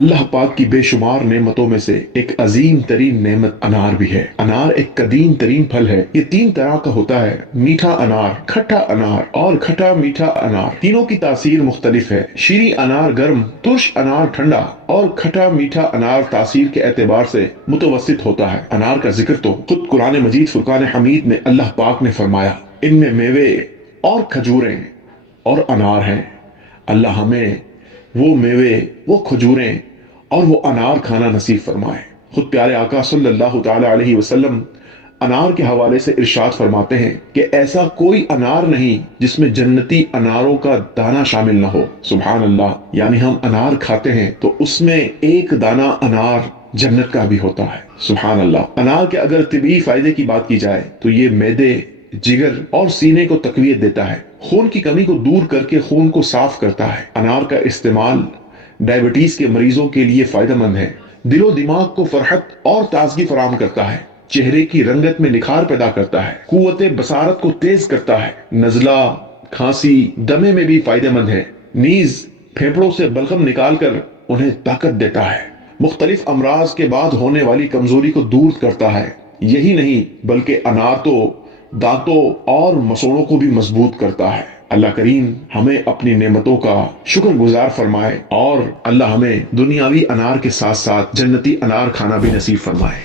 اللہ پاک کی بے شمار نعمتوں میں سے ایک عظیم ترین نعمت انار بھی ہے۔ انار ایک قدیم ترین پھل ہے۔ یہ 3 طرح کا ہوتا ہے: میٹھا انار، کھٹا انار اور کھٹا میٹھا انار۔ تینوں کی تاثیر مختلف ہے۔ شیریں انار گرم، ترش انار ٹھنڈا اور کھٹا میٹھا انار تاثیر کے اعتبار سے متوسط ہوتا ہے۔ انار کا ذکر تو خود قرآن مجید فرقان حمید میں اللہ پاک نے فرمایا، ان میں میوے اور کھجوریں اور انار ہیں۔ اللہ ہمیں وہ میوے، وہ کھجوریں اور وہ انار کھانا نصیب فرمائے۔ خود پیارے آقا صلی اللہ تعالی علیہ وسلم انار کے حوالے سے ارشاد فرماتے ہیں کہ ایسا کوئی انار نہیں جس میں جنتی اناروں کا دانہ شامل نہ ہو۔ سبحان اللہ، یعنی ہم انار کھاتے ہیں تو اس میں ایک دانہ انار جنت کا بھی ہوتا ہے۔ سبحان اللہ۔ انار کے اگر طبی فائدے کی بات کی جائے تو یہ معدے، جگر اور سینے کو تقویت دیتا ہے، خون کی کمی کو دور کر کے خون کو صاف کرتا ہے۔ انار کا استعمال ڈائبٹیز کے مریضوں کے لیے فائدہ مند ہے، دل و دماغ کو فرحت اور تازگی فراہم کرتا ہے، چہرے کی رنگت میں نکھار پیدا کرتا ہے، قوت بصارت کو تیز کرتا ہے، نزلہ، کھانسی، دمے میں بھی فائدہ مند ہے، نیز پھیپھڑوں سے بلغم نکال کر انہیں طاقت دیتا ہے، مختلف امراض کے بعد ہونے والی کمزوری کو دور کرتا ہے۔ یہی نہیں بلکہ انار تو دانتوں اور مسوڑوں کو بھی مضبوط کرتا ہے۔ اللہ کریم ہمیں اپنی نعمتوں کا شکر گزار فرمائے اور اللہ ہمیں دنیاوی انار کے ساتھ ساتھ جنتی انار کھانا بھی نصیب فرمائے۔